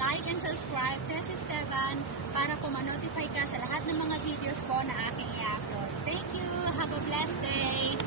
like and subscribe Tess Esteban para po ma-notify ka sa lahat ng mga videos ko na aking i-upload. Thank you! Have a blessed day!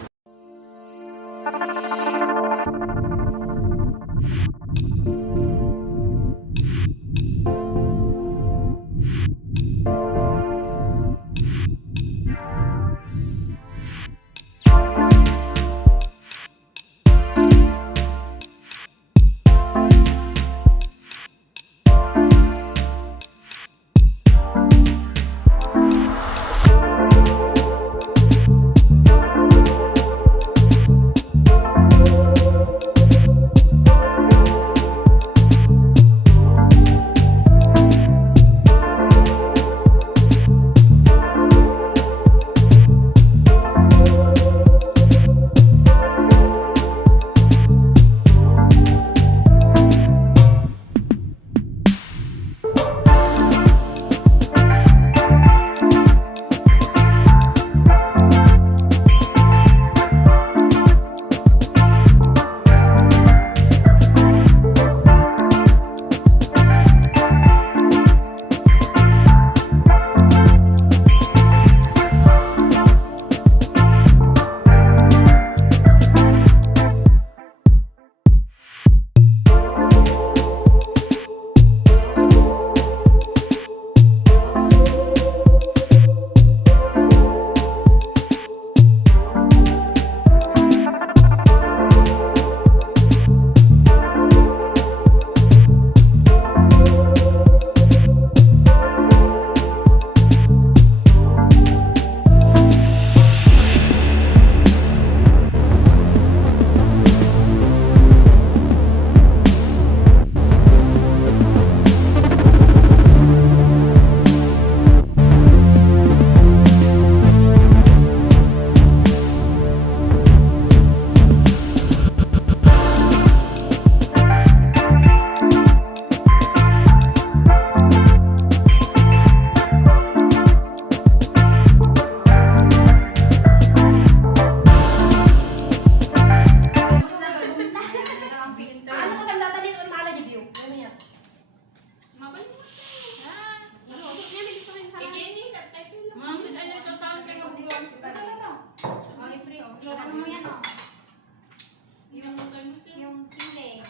Yung sile,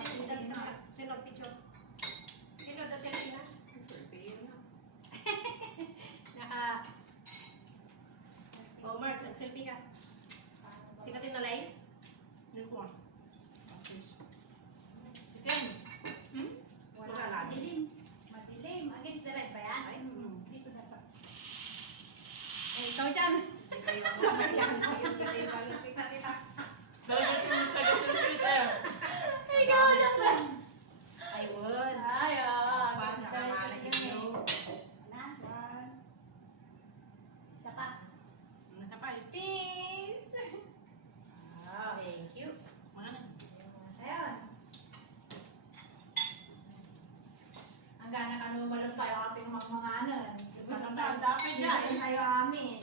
sino picture? Sino da selfie na? Naka Oh, Mark, selfie ka. Sikatin na live? Nagkuha. Again. Wala madilim. Madilim. Against the light ba yan? Ay, dito dapat. Eh, ikaw dyan. Sabay yan. Kita. Ikaw dyan ba? I would. Ayun. Fans na malagyan nyo. Isa pa. Isa pa. Peace! Thank you. Ayun. Ang gana ka lumalong tayo ating mga ano. Dapat yan. Tayo amin.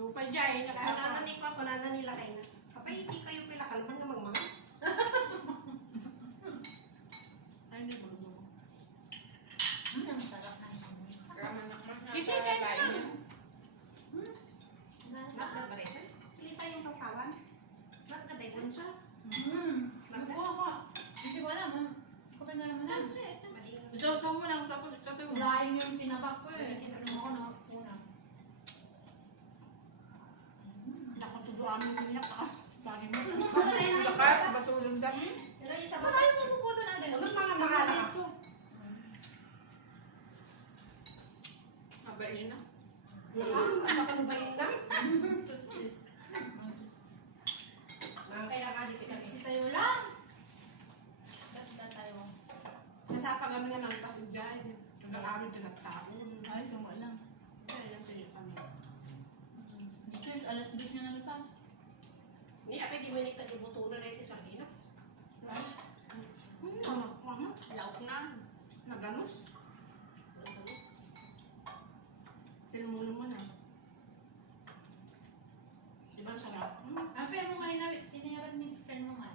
Lupa dyan. Nananik ako, nananila kayo na. Kapay, hindi kayo pila kalman na magmamay. Ay, hindi mo. Ang sarap ng Kasi kayo na lang. Nagkat ba rin siya? Lisa yung sausawan? Nagkat ay dun siya? Nagkuha ko. Hindi ko alam. Kapag na naman yan. Isaw mo lang tapos ito mo. Laing yung pinabak ko eh. Ano ako na una. Nakatuduan mo niya pa. Bani mo. Dapat, basulong dam. Pero isa Ano ba? tayo mamukuto natin? Ano mga mahalit? Mabain na. Makanubayin na. Kaya ka dito sa Si tayo lang. Dati tayo. Nasapa kami nga ng kaso dyan. Nag-aaral din at taon. Ay, sumo lang. Kaya yan sa'yo kami. Cheers, alas 10 na nalipas. Ni, apay di mo nagtagibuto na rin sa sardinas. Laok na. Naganos. Pilmulo mo na. Diba sarap? Ang pera mo ngayon na tinayaran ni friend mo nga.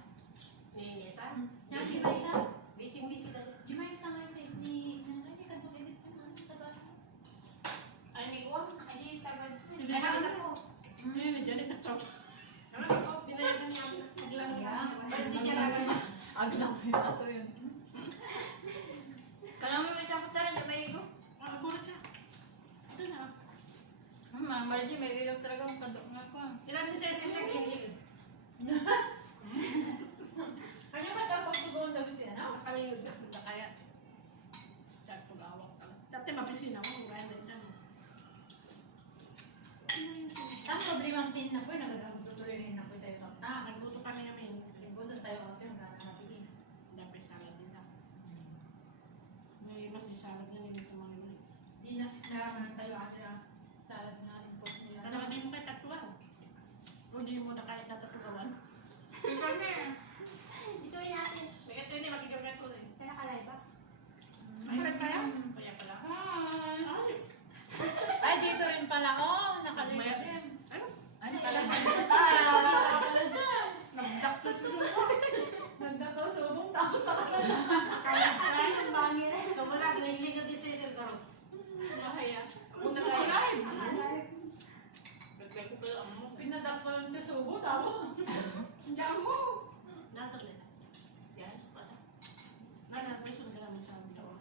Ni Nessa? Yan si Maisa. Busy-busy ka. Di Maisa nga ni niya, may ilog talaga ang kadok nga ko. Sinabi ni Cecil na gilid. Kanya ba ito pagtugon sa dito yan? Nakalingod na. Punta kaya. Sa pag-awak ka lang. Dati mapisina ko. Gaya din dyan. Ang problema ang tin na po, nagtutuloy na po tayo kapta. Nagluto kami namin. Nagbusan tayo ako yung gano'n napili. Dapat salad din na. May mas di salad na nilito mga nilito. Di na naraman tayo ate na salad na rin po nila. Ano ka din mo kahit tatuaw? O di mo na kahit natatugawan? Ikaw na eh. Dito rin natin. May ito hindi magiging ito eh. Kaya nakalay ba? Mahirap kaya? Kaya pala. Ay! Ay, dito rin pala. Oh, nakalimut May- din. Ano? Ano pala ba sa Ah, pala dyan. Nagdaktot ko. Nagdakaw subong tapos nakakala. Kaya Ate yung bangin. So wala, lingling yung Cecil Garo. Mahaya. Ako na live. Nagkaya ko kayo ang mo. Pinadakpa lang sa subo, tapos. Hindi ako. Nasa ulit. Yan, pala. Nanapusun ka namin sa amin doon.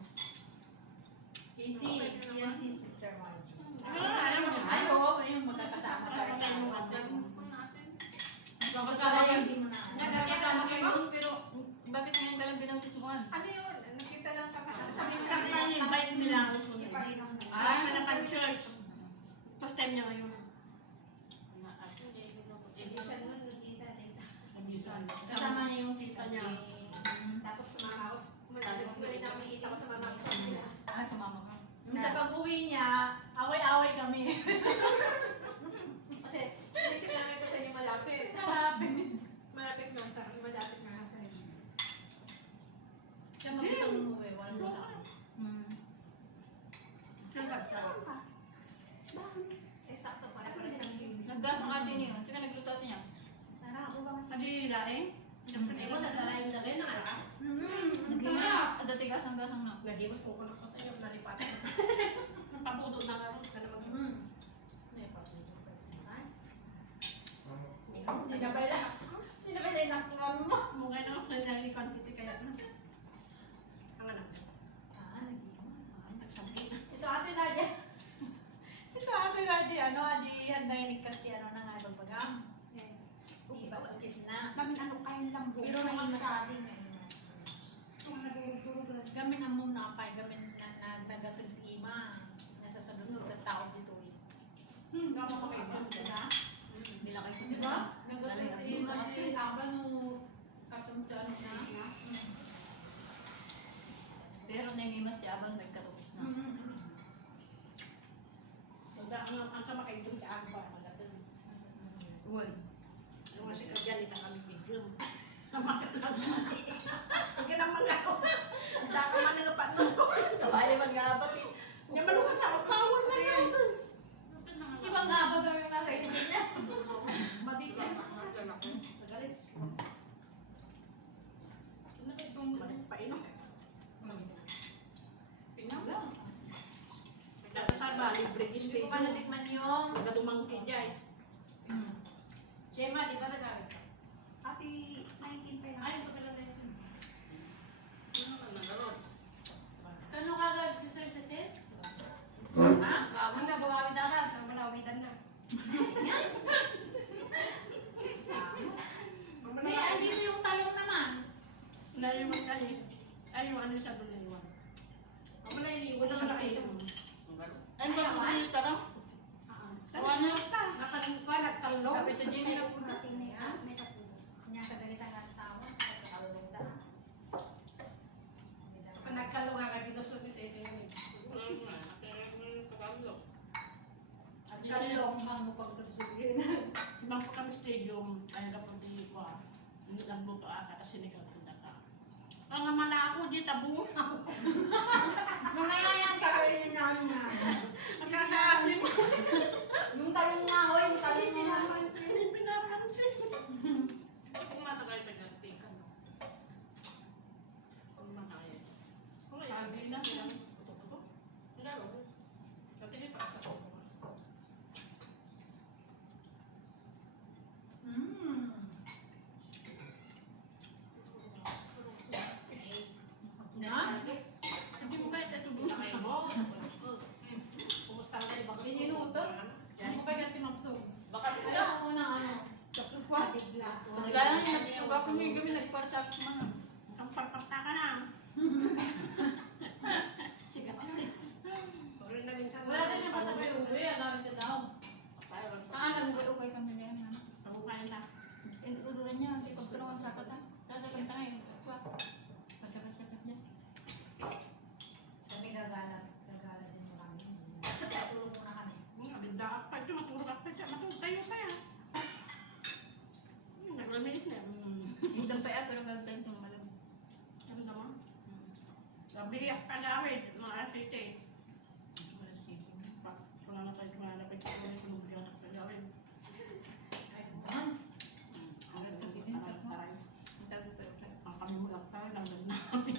Casey, yan si Sister Margie. Ano? Ay, oo, yung magkakasama tayo. Daming spoon natin. Para hindi mo na. Nagkakasama kayo doon, pero bakit ngayon ka lang binautismuhan? Ano yun? Nakita lang kami sa Sabi ko sa kanya, invite nila ako. Ay, ka na church. First time niya ngayon. Nabisan. Kasama niya yung tita Kanya. Tapos sumama ako. Mali na umiinit ako sa mama ko sa kanila. Ah, sumama ka. Yung sa pag-uwi niya, away-away kami. Kasi inisip namin ito sa inyo malapit. Malapit nga sa malapit nga sa inyo. Siya mag-isang umuwi, wala sa akin. Hmm. Saan ka? Bakit? Eh, sakto pala ko rin ang sindi. Naggasang atin yun. Sino nagluto atin yan? Sarap. Ako bang Adi, daing. Ay mo, tatalain na rin ang alaka. Nagtigas. Ada tigas-gasang na. Nagimos ko na sa tayo, nalipat. Pabudo na nga rin. May patuloy pa rin. Ay, Hindi na ba yan? hindi na pala inakulan mo. Mungay na ako na yung quantity kaya na. Ang anak. Nagsabi. So, ate Nadia. So, ate Nadia, Aji, handang inikas ti ano na nga itong pagam. Di ba, ukis na. Namin ano kain lang bukas. Pero may imas sa atin nga imas. Kung nagurog-durog. Gamin among napay, gamin na nagatag ima. Nasa sa dugtog ng tao dito eh. Gama ko kayo. Diba? Bila kayo Di ba? Nagatag ima si Aba no katong sa ano na. Pero naimimas si Aban nagkatapos na. Ang kamakay doon sa agba. Magandang. Uy. Yung kasi kagyan, ita kami video. Huwag ka naman ako. Wala ka man ang patong ko. Sabay mag-aabot eh. Hindi man ako sa power na yan doon. Ibang nga ba gawin nasa isip niya? Matigyan. Magalit. Malit pa ino. Lang. Nagkasaba, libre Hindi stay. ko pa natikman yung Nagdumangki dyan. Gemma, di ba nagamit ka? Ate, 19 pa lang. Ay, ito pala na yun. Kano ka gawin, Sister Cecil? Ha? Ang nagawa mi dada, ang manawitan na. Yan. May andito yung talong naman. Naliwan kali. Ay, yung ano sa doon naliwan. Ang naliwan na nakita mo. Ano ba kung ano yung tarang? Tawa na ta. Nakalimpan at kalong. Sabi sa Jenny na po. May katulog. Niya kadalita nga asawa, kalulong da. Nagkalong nga kami doon ni Cecil yun. Kalong bang mo pagsubsubin. Ibang po kami stadium, ay kapag di ko nagluto ka, kasi sinigang ko na ka. Ang amala ako, di tabo. Mamaya yan, kakainin namin na. Ang kakaasin. Yung talong nga, o yung talong nga. Pinapansin. Kung matagal pa nagping ka, no? Kung makaya. Kung sabi na, ilang puto-puto. Laro. Kasi di pa sa ko. Na? Hindi mo kahit ito doon sa mo. Kumusta ka ba? Bininutot? Ano ba yung Kabiyak ka gawin, mga asite. Wala na tayo tumalapit ko ulit kung biyak ka gawin. Ay, naman. Ang kami mag-up tayo, nagdag namin.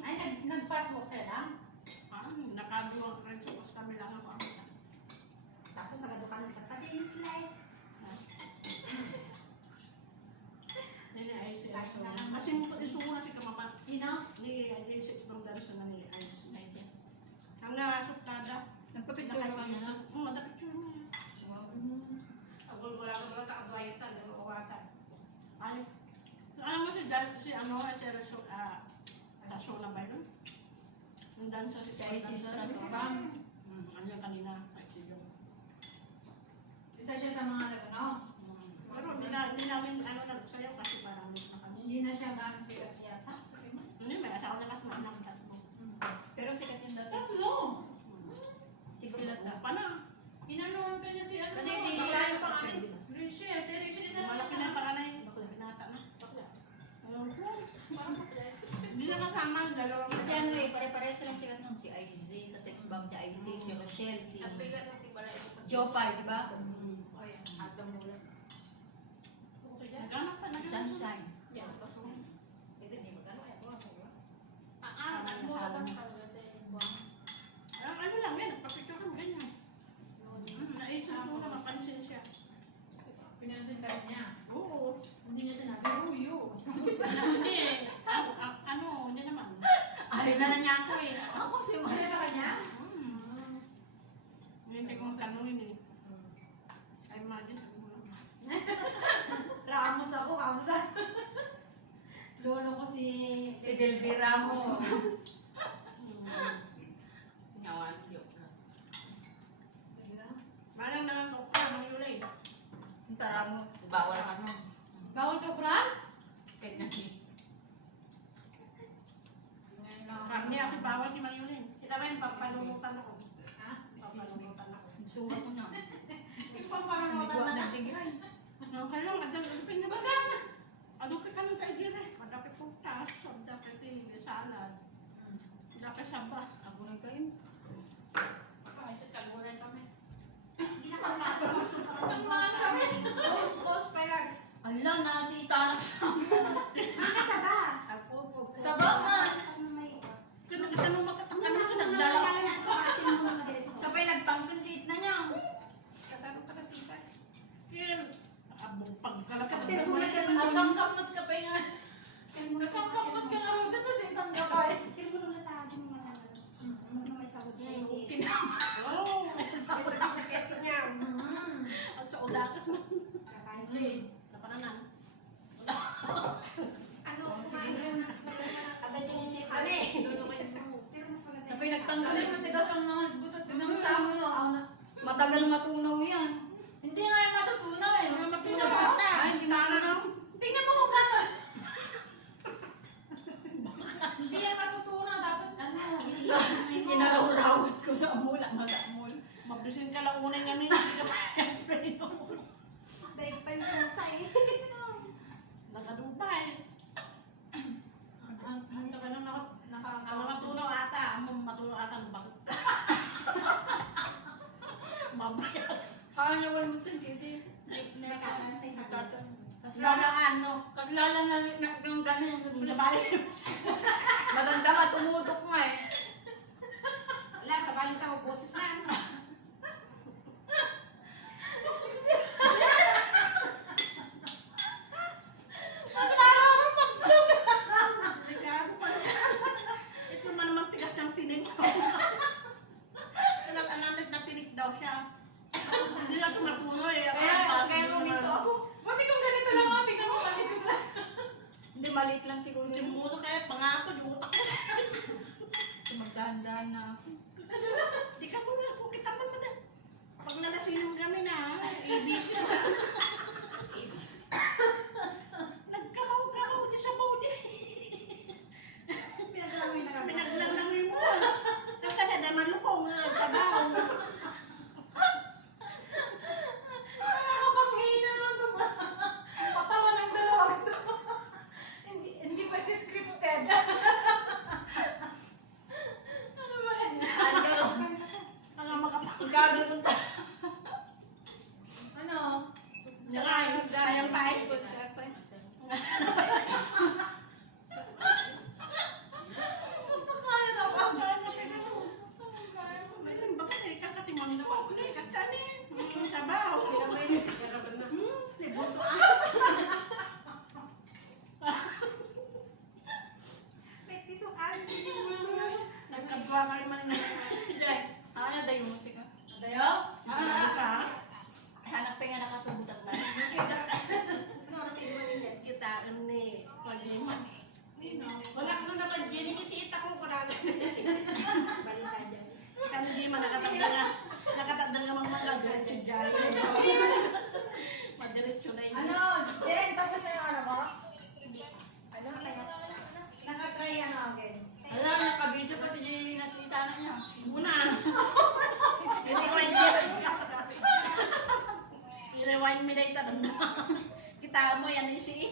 Ay, nag-fast walk ka lang? Nakaduwang rin sa kami lang ako. Tapos nagadukan sa pati yung slice. Nili-ice ice na. Kasi isumuna si Kamapa. Sino? Nili-ice ice from Darso na nili-ice. Ang nasuplada. Nagpapicture ka niya na? Madapicture mo yan. Agol wala ko wala takadwayitan. Dalo ko wata. Ay. Alam mo si ano, si Reso, Taso na ba yun? Yung dansa si dansa. Ano yung kanina? Ay, si Jong. Isa siya sa mga nagano. Pero hindi namin ano na sa'yo kasi parang na kami. Hindi na siya gano'n sikat yata. Sa Pimas. Hindi, may asawa na kasi ng tatlo. Pero sikat yung dati. Tatlo! Siksilat na. Pa na. Inanuhan pa niya si ano. Kasi di Malayo pa kami. Richie, si Richie sa Malaki na para na yun. Binata na. Ayun po. Hindi na kasama ang dalawang. Kasi ano eh, pare-pares lang sikat nun. Si IZ, sa Sex Bomb, si IZ, si Rochelle, si Ang bigat ng tibalay. Jopay, di ba? O yan, Adam Mulan. Naghanap pa na. Sunshine. Yan, tapos mo. Hindi, hindi magano. Ay, ako, ako. Mura ba ang pagdating? Ano lang yan, nagpapicture kami ganyan. Naisip ko na mapansin siya. Pinansin ka rin niya. Oo. Hindi niya sinabi, oh, you. Hindi. Ano, hindi naman. Ay, na niya ako eh. Ako si Ano ba kanya? Hindi kong sanuin eh. Ay, imagine. Ramos ako, Ramos ako. Lolo ko si... Si Delby Ramos. Nawan, joke na. Malang naman ko ka, mga yulay. Sintara mo, bawal ka nun. Bawal ka, Kuran? Kahit na Karni ako bawal si mga yulay. Kita ba yung papalumutan ako? Ha? Papalumutan ako. sugat mo na. Yung pamparamutan Medyo na. nagtigray. Ano kayo, adapin na ba? Adapin ka ng kaibira. Adapin po taas. Adapin sa salad. Adapin sa ba? Ako na kayo. Ay, tagulan kami. Sangmaan kami. Close pa yan. Ala, nasi itanak sa Sa ba? Sa ba nga? Kaya kasi nung matatakal ko nagdala. Sabay nagtangkan si itna niya. Kasama ka na sita. Kaya, abong pagkalakad. Nagkamkamot ka pa nga. Nagkamkamot ka nga rin. Dito sa itang gabay. Okay na. At sa udakas mo. Kapananan. Sabay nagtangkan. Kasi matigas ang mga butot. Tignan mo sa amin. Matagal matunaw yan. Hindi nga yung matutunaw eh. Mga matunaw ata. Ay, hindi matunaw. Tingnan mo kung gano'n. Hindi yan matutunaw. Dapat ano. Kinaraw-rawat ko sa mula. Masamol. Mabisin ka lang unay nga nila. Hindi ka pa Dahil pa yung pusa eh. Nakadubay. Ang tagal nung Ang mga tunaw ata. Ang matunaw ata ng bakit. Mabayas. Haan naman mo ito. Hindi. Kasi lalaan, no? Kasi lala na yung gano'n. Sabay. Matanda ka, tumutok nga eh. Wala, sa balit sa boses na. Delikado pa. Ito man naman tigas ng tinig. Anak-anak na tinig daw siya. Hindi na tumapuno eh. Kaya rumito ako. Buti kung ganito lang ako, tingnan mo malinis na. Hindi, maliit lang siguro Hindi yun. mo kaya pangako yung utak ko. Magdahan-dahan na ako. Di ka muna, kung kita man mo dyan. Pag nalasinong kami na, ABC. Nagkakaw-kakaw di sa body. Pinaglalangoy mo. Kasi na naman lukong nagsabaw. Nakakapanghina naman ito. Patawa ng dalawa. Hindi pwede scripted. nakatagda nga mga diretso dyan. Madiretso na yun. Ano, Jen, tapos na yung ano mo? Ano, nakatry ano again? Wala, nakabidyo pati yung nasalita na niya. Muna. I-rewind mo. I-rewind mo na ito. Kita mo yan yung si.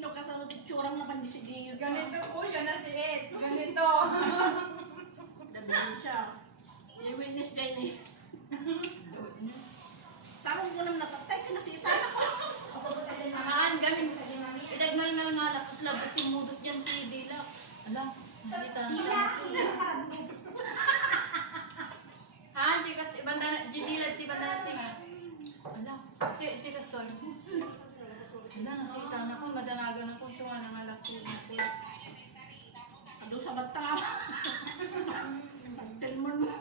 No, kasunod yung tsurang na pandisigiyo. Ganito po siya na si Ed. Ganito. Dabihin siya. Yung witness dyan eh. Tarong ko naman natatay ka na si Itana ko. Akaan, gamin. Idagnal-ngal nga lang, tapos labot yung mudot dyan, dila. Ala, nasalita na siya. Haan, tikas, ibanda na, jidilad, ibanda natin nga. Ala, tikas to. Ala, nasita na ko, madanagan ako, suwa na nga lang ko. Ado sa bata. Pagtilmon mo.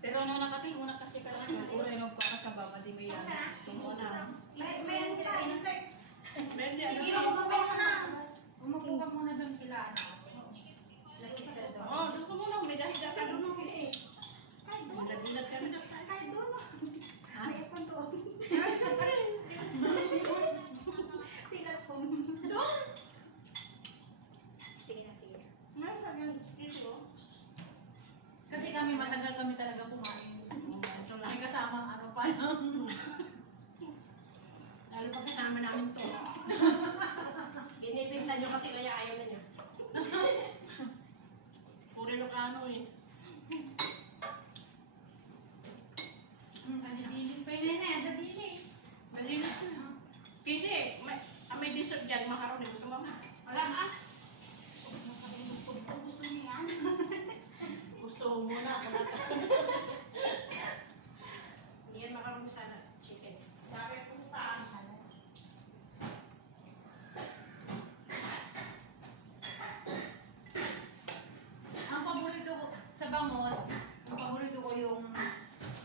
Pero ano nakatil, una kasi ka lang, uray nung pakasaba, madi may yan. Tungo na. May ano kita, insert. Pwede, Sige, ano? umupo ka muna. Umupo ka muna doon kila ano. La sister doon. Oo, doon ko muna. May dahilan ka doon. Dilat-dilat ka na. Kahit doon. Ha? May ipon doon. Tingnan po. Doon. Sige na, sige na. May nagan dito. Kasi kami matagal kami talaga kumain. May kasamang ano pa lang. Lalo pag kasama namin to. Binibinta nyo kasi kaya ayaw na nyo. Puro Ilocano eh. Kadidilis pa yun na, kadidilis. Malinis na. Kasi may dessert dyan. Makaroon eh. Gusto mo ma? Wala ma. Gusto niya yan. Gusto mo muna. Hindi yan makaroon sana. Chicken. Sabi ko pa. Ang paborito ko sa bangos, ang paborito ko yung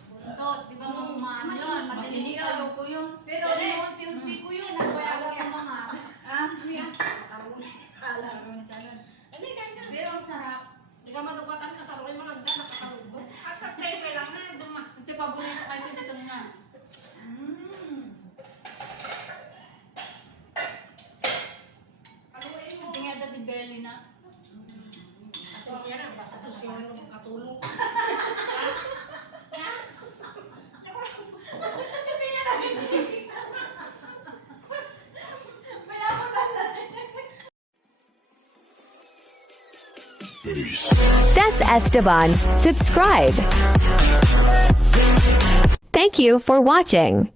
buntot. Di ba mo umano yun? Madilig yun. ko yung. Pero unti-unti ko yun. Nagbayagan ng mga. Ah, Makaroon. Ala. meron na sana. Pero ang sarap. Hindi ka manugatan ka sa mga handa. Nakakarubo. At tatay lang na, duma. Ito paborito kayo dito na. Mmm. Paluin mo. Hindi nga dati belly na. Kasi siya na. Basta to siya ng katulong. That's Esteban. Subscribe. Thank you for watching.